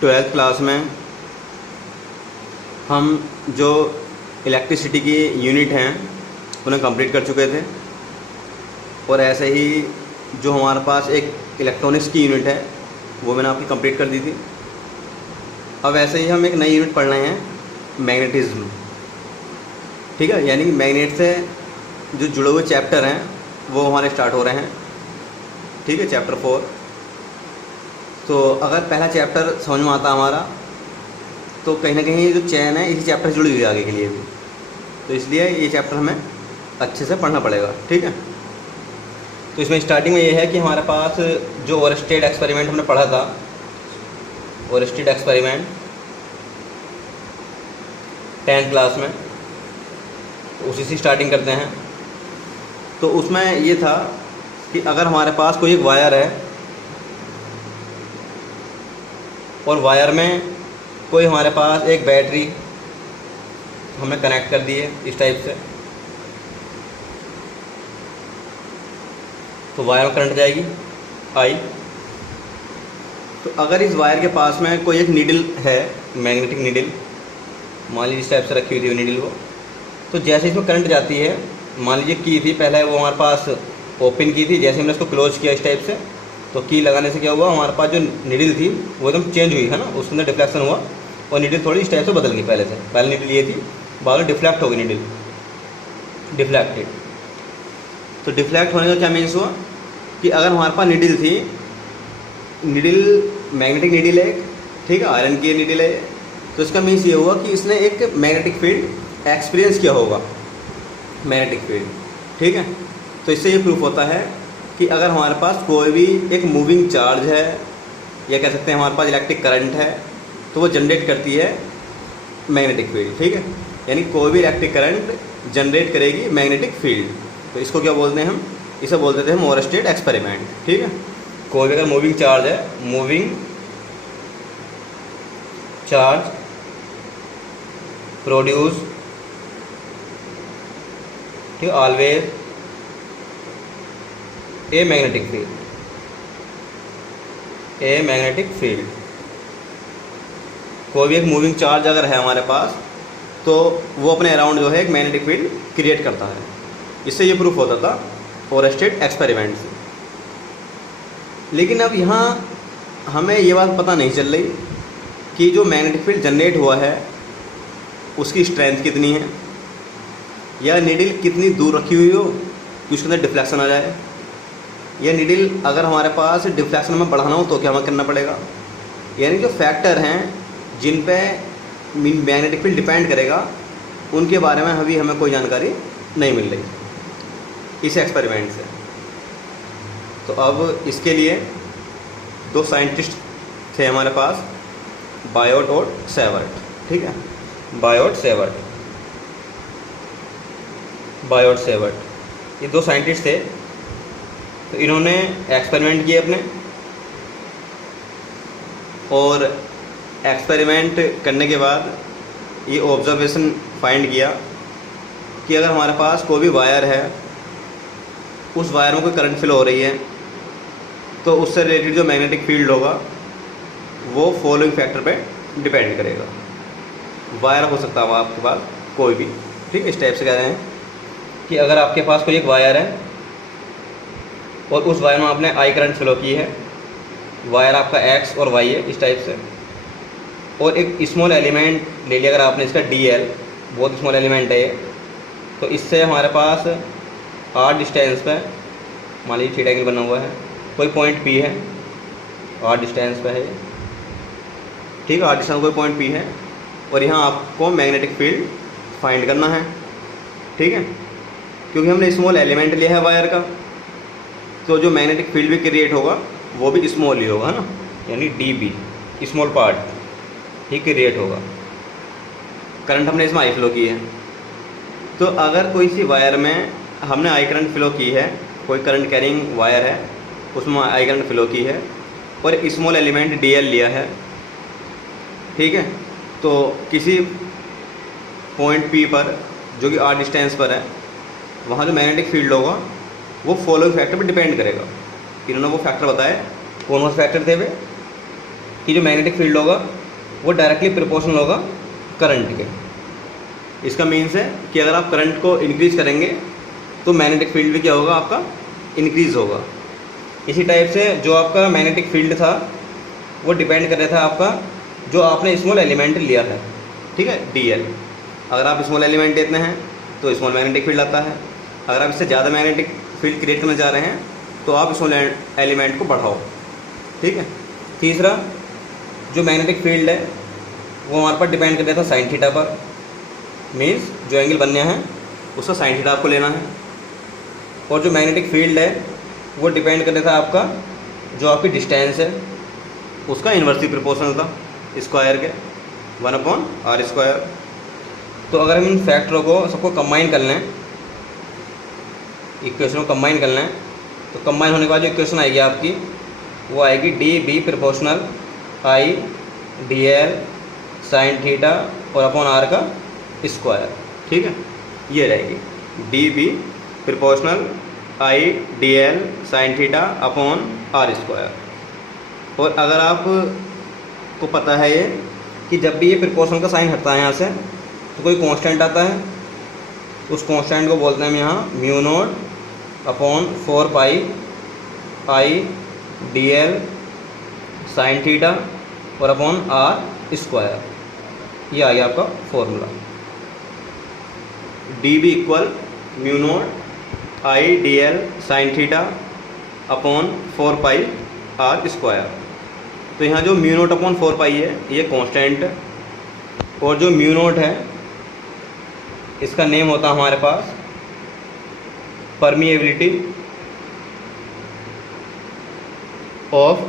Twelfth class में हम जो इलेक्ट्रिसिटी की यूनिट हैं उन्हें कंप्लीट कर चुके थे, और ऐसे ही जो हमारे पास एक इलेक्ट्रॉनिक्स की यूनिट है वो मैंने आपकी कंप्लीट कर दी थी। अब ऐसे ही हम एक नई यूनिट पढ़ रहे हैं, मैग्नेटिज्म। ठीक है, यानी कि मैग्नेट से जो जुड़े हुए चैप्टर हैं वो हमारे स्टार्ट हो रहे हैं। ठीक है, चैप्टर 4। तो अगर पहला चैप्टर समझ में आता हमारा तो कहीं ना कहीं जो चैन है इसी चैप्टर से जुड़ी हुई है आगे के लिए भी, तो इसलिए ये चैप्टर हमें अच्छे से पढ़ना पड़ेगा। ठीक है, तो इसमें स्टार्टिंग में ये है कि हमारे पास जो ओरस्टेड एक्सपेरिमेंट हमने पढ़ा था, ओरस्टेड एक्सपेरिमेंट 10th क्लास में, तो उसी से स्टार्टिंग करते हैं। तो उसमें ये था कि अगर हमारे पास कोई एक वायर है और वायर में कोई हमारे पास एक बैटरी हमने कनेक्ट कर दी है इस टाइप से, तो वायर में करंट जाएगी आई। तो अगर इस वायर के पास में कोई एक नीडल है, मैग्नेटिक नीडल, मान लीजिए इस टाइप से रखी हुई थी नीडल वो, तो जैसे इसमें करंट जाती है, मान लीजिए की थी पहले वो हमारे पास ओपन की थी, जैसे हमने इसको क्लोज किया इस टाइप से, तो की लगाने से क्या हुआ, हमारे पास जो नीडल थी वो एकदम चेंज हुई है ना, उसके अंदर डिफ्लेक्शन हुआ और नीडल थोड़ी इस टाइप से बदल गई। पहले से पहले नीडल ये थी, बाद में डिफ्लेक्ट हो गई नीडल, डिफ्लेक्टेड। तो डिफ्लेक्ट होने का क्या मीन्स हुआ कि अगर हमारे पास नीडल थी, नीडल मैग्नेटिक नीडल है, ठीक है, आयरन की नीडल है, तो इसका मीन्स ये हुआ कि इसने एक मैग्नेटिक फील्ड एक्सपीरियंस किया होगा, मैग्नेटिक फील्ड। ठीक है, तो इससे ये प्रूफ होता है कि अगर हमारे पास कोई भी एक मूविंग चार्ज है, या कह सकते हैं हमारे पास इलेक्ट्रिक करंट है, तो वो जनरेट करती है मैग्नेटिक फील्ड। ठीक है, यानी कोई भी इलेक्ट्रिक करंट जनरेट करेगी मैग्नेटिक फील्ड। तो इसको क्या बोलते हैं हम, इसे बोलते थे हम ओरस्टेड एक्सपेरिमेंट। ठीक है, कोई भी अगर मूविंग चार्ज है, मूविंग चार्ज प्रोड्यूस, ठीक, always a magnetic field, a magnetic field. कोई भी एक मूविंग चार्ज अगर है हमारे पास तो वो अपने अराउंड जो है एक मैग्नेटिक फील्ड क्रिएट करता है। इससे ये प्रूफ होता था ओरस्टेड एक्सपेरिमेंट से। लेकिन अब यहाँ हमें ये बात पता नहीं चल रही कि जो मैग्नेटिक फील्ड जनरेट हुआ है उसकी स्ट्रेंथ कितनी है, या नीडल कितनी दूर रखी हुई हो कि उसके अंदर डिफ्लेक्शन आ जाए, या नीडल अगर हमारे पास डिफ्लेक्शन में बढ़ाना हो तो क्या हमें करना पड़ेगा। यानी जो फैक्टर हैं जिन पे मैग्नेटिक फील्ड डिपेंड करेगा उनके बारे में अभी हमें कोई जानकारी नहीं मिल रही इस एक्सपेरिमेंट से। तो अब इसके लिए दो साइंटिस्ट थे हमारे पास, बायोट और सेवर्ट। ठीक है, बायोट सेवर्ट, ये दो साइंटिस्ट थे। तो इन्होंने एक्सपेरिमेंट किए अपने, और एक्सपेरिमेंट करने के बाद ये ऑब्जर्वेशन फाइंड किया कि अगर हमारे पास कोई भी वायर है, उस वायर में कोई करंट फ्लो हो रही है, तो उससे रिलेटेड जो मैग्नेटिक फील्ड होगा वो फॉलोइंग फैक्टर पे डिपेंड करेगा। वायर हो सकता है आपके पास कोई भी, ठीक, इस टाइप से कह रहे हैं कि अगर आपके पास कोई एक वायर है और उस वायर में आपने आई करंट फ्लो की है, वायर आपका एक्स और वाई है इस टाइप से, और एक स्मॉल एलिमेंट ले लिया अगर आपने इसका DL, बहुत स्मॉल एलिमेंट है ये, तो इससे हमारे पास R डिस्टेंस पे, मान लीजिए थीटा एंगल बना हुआ है, कोई पॉइंट P है, R डिस्टेंस पे है, ठीक है, R डिस्टेंस कोई पॉइंट P है, और यहाँ आपको मैग्नेटिक फील्ड फाइंड करना है। ठीक है, क्योंकि हमने स्मॉल एलिमेंट लिया है वायर का, तो जो मैग्नेटिक फील्ड भी क्रिएट होगा वो भी स्मॉल ही होगा, है ना, यानी DB, स्मॉल पार्ट ही क्रिएट होगा। करंट हमने इसमें आई फ्लो की है, तो अगर कोई सी वायर में हमने आई करंट फ्लो की है, कोई करंट कैरिंग वायर है उसमें आई करंट फ्लो की है, और एक स्मॉल एलिमेंट DL लिया है, ठीक है, तो किसी पॉइंट P पर जो कि R डिस्टेंस पर है, वहाँ जो मैग्नेटिक फील्ड होगा वो फॉलोइंग फैक्टर पर डिपेंड करेगा। इन्होंने वो फैक्टर बताए, कौन से फैक्टर थे वे, कि जो मैग्नेटिक फील्ड होगा वो डायरेक्टली प्रोपोर्शनल होगा करंट के। इसका मीन्स है कि अगर आप करंट को इंक्रीज करेंगे तो मैग्नेटिक फील्ड भी क्या होगा, आपका इंक्रीज होगा। इसी टाइप से जो आपका मैग्नेटिक फील्ड था वो डिपेंड कर रहा था आपका जो आपने स्मॉल एलिमेंट लिया है, ठीक है, dl। अगर आप स्मॉल एलिमेंट लेते हैं तो स्मॉल मैग्नेटिक फील्ड आता है। अगर आप इससे ज़्यादा मैग्नेटिक फील्ड क्रिएट करना चाह रहे हैं तो आप स्मॉल एलिमेंट को बढ़ाओ, ठीक है। तीसरा, जो मैग्नेटिक फील्ड है वो हमारे पर डिपेंड कर रहा था साइन थीटा पर, मीन्स जो एंगल बनना है उसका साइन थीटा आपको लेना है। और जो मैग्नेटिक फील्ड है वो डिपेंड कर रहा था आपका जो आपकी डिस्टेंस है उसका इन्वर्सली प्रोपोर्शनल था स्क्वायर के 1/r²। तो अगर हम इन फैक्टरों को सबको कंबाइन कर लें, इक्वेशन को कंबाइन कर लें, तो कंबाइन होने के बाद जो इक्वेशन आएगी आपकी वो आएगी dB proportional I dl sine theta और अपॉन r का स्क्वायर, ठीक है। ये रहेगी dB proportional I dl sine theta upon r²। और अगर आपको पता है ये कि जब भी ये प्रोपोर्शनल का साइन हटता है यहाँ से तो कोई कांस्टेंट आता है, उस कांस्टेंट को बोलते हैं हम यहाँ mu not upon 4 pi I dl sine theta और अपॉन r²। ये आ गया आपका formula, dB equal mu not I dl sine theta upon 4 pi r²। तो यहाँ जो म्यू नॉट अपॉन 4 पाई है ये कांस्टेंट, और जो म्यू नॉट है इसका नेम होता है हमारे पास परमिएबिलिटी ऑफ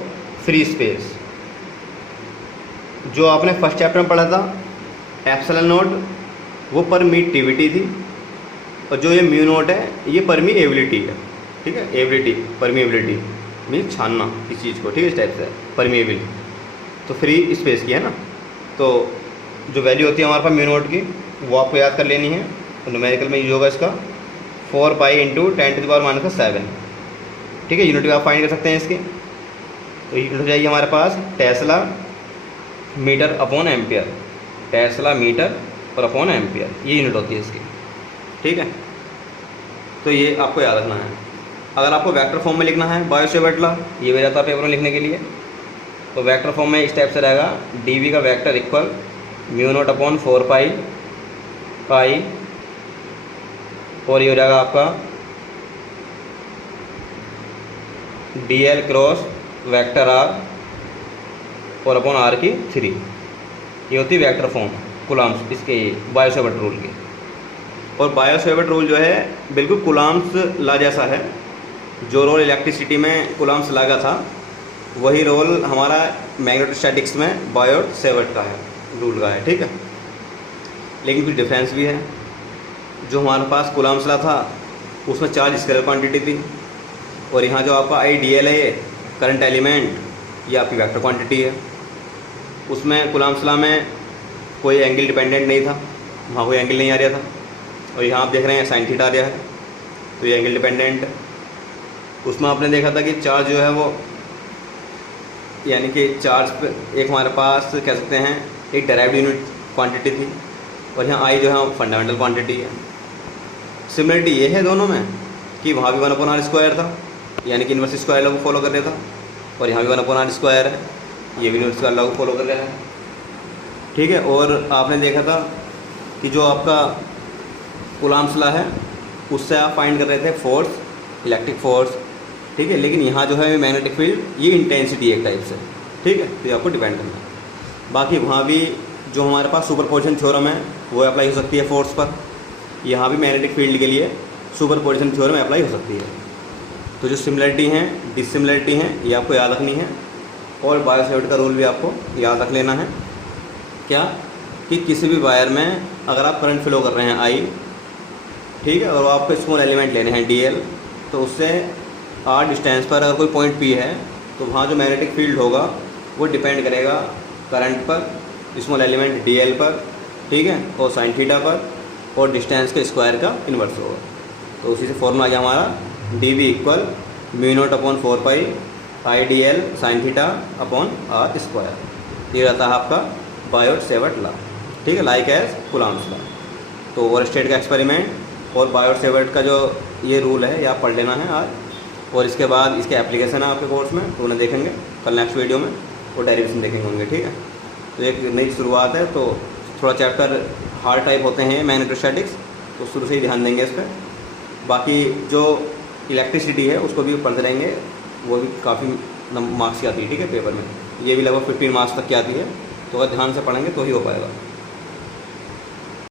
फ्री स्पेस। जो आपने फर्स्ट चैप्टर में पढ़ा था एप्सिलॉन नॉट वो परमिटिविटी थी, और जो ये म्यू नॉट है ये परमिएबिलिटी है, ठीक है। एबिलिटी परमिएबिलिटी मीन्स छानना किसी चीज़ को, ठीक है, इस टाइप से परमिएबल। तो फ्री स्पेस की है ना, तो जो वैल्यू होती है हमारे पास म्यू नॉट की वो आपको याद कर लेनी है। तो न्यूमेरिकल में यूज होगा इसका 4 पाई इंटू 10⁻⁷, ठीक है। यूनिट आप फाइंड कर सकते हैं इसकी। तो यूनिट हो जाएगी हमारे पास tesla meter upon ampere, tesla meter और अपॉन एम्पियर, ये यूनिट होती है इसकी, ठीक है। तो ये आपको याद रखना है। अगर आपको वेक्टर फॉर्म में लिखना है बायो-सेवर्ट लॉ, ये भी रहता है पेपर में लिखने के लिए, तो वेक्टर फॉर्म में इस टाइप से रहेगा dB का vector equal mu not upon 4 पाई और ये हो जाएगा आपका dl क्रॉस वेक्टर r और अपॉन r की 3। ये होती है वेक्टर फॉर्म कूलम्ब्स इसके बायो-सेवर्ट रूल की। और बायो-सेवर्ट रूल जो है बिल्कुल कूलम्ब्स लॉ जैसा है। जो रोल इलेक्ट्रिसिटी में कूलम्ब्स लॉ का था वही रोल हमारा मैग्नेटोस्टैटिक्स में बायो-सेवर्ट का है, रूल का है, ठीक है। लेकिन कुछ डिफरेंस भी है। जो हमारे पास कूलम्ब्स लॉ था उसमें चार्ज स्केलर क्वांटिटी थी, और यहाँ जो आपका I dl है ये करंट एलिमेंट, ये आपकी वेक्टर क्वांटिटी है। उसमें कूलम्ब्स लॉ में कोई एंगल डिपेंडेंट नहीं था, वहाँ कोई एंगल नहीं आ रहा था, और यहाँ आप देख रहे हैं साइन थीटा आ रहा है, तो ये एंगल डिपेंडेंट है। उसमें आपने देखा था कि चार्ज जो है वो यानी कि चार्ज पे एक हमारे पास कह सकते हैं एक डेराइव्ड यूनिट क्वांटिटी थी, और यहाँ आई जो है फंडामेंटल क्वांटिटी है। सिमिलरिटी ये है दोनों में कि वहाँ भी 1/r² था, यानी कि इन्वर्स स्क्वायर लॉ को फॉलो कर रहा था, और यहाँ भी 1/r² है, ये भी इन्वर्स स्क्वायर लॉ को फॉलो कर रहा है, ठीक है। और आपने देखा था कि जो आपका कूलम्ब्स लॉ है उससे आप फाइंड कर रहे थे फोर्स, इलेक्ट्रिक फोर्स, ठीक है। लेकिन यहाँ जो है मैग्नेटिक फील्ड ये इंटेंसिटी एक टाइप से, ठीक है, तो ये आपको डिपेंड करना है। बाकी वहाँ भी जो हमारे पास सुपरपोजिशन थ्योरम है वो अप्लाई हो सकती है फोर्स पर, यहाँ भी मैग्नेटिक फील्ड के लिए सुपरपोजिशन थ्योरम अप्लाई हो सकती है। तो जो सिमिलरिटी हैं डिसिमिलरिटी हैं ये आपको याद रखनी है, और बायो-सेवर्ट का रूल भी आपको याद रख लेना है। क्या कि किसी भी वायर में अगर आप करंट फ्लो कर रहे हैं I, ठीक है, और आपको स्मॉल एलिमेंट लेने हैं dl, तो उससे r डिस्टेंस पर अगर कोई पॉइंट P है तो वहाँ जो मैग्नेटिक फील्ड होगा वो डिपेंड करेगा करंट पर, स्मॉल एलिमेंट dl पर, ठीक है, और साइन थीटा पर, और डिस्टेंस के स्क्वायर का इन्वर्स होगा। तो उसी से फॉर्मूला आ गया हमारा dB equal mu not upon 4 pi IDL sin theta upon R square, ये रहता है आपका बायोट-सेवर्ट लॉ, ठीक है, लाइक एज कूलॉम्स लॉ। तो ओवरस्टेट का एक्सपेरिमेंट और बायोट-सेवर्ट का जो ये रूल है ये आप पढ़ लेना है आज, और इसके बाद इसके एप्लीकेशन है आपके कोर्स में, तो उन्हें देखेंगे कल नेक्स्ट वीडियो में, और डेरिवेशन देखेंगे होंगे, ठीक है। तो एक नई शुरुआत है, तो थोड़ा चैप्टर हार्ड टाइप होते हैं मैग्नेटोस्टैटिक्स, तो शुरू से ही ध्यान देंगे इस पर। बाकी जो इलेक्ट्रिसिटी है उसको भी पढ़ते रहेंगे, वो भी काफ़ी मार्क्स की आती है, ठीक है, पेपर में। ये भी लगभग 15 मार्क्स तक की आती है, तो अगर ध्यान से पढ़ेंगे तो ही हो पाएगा।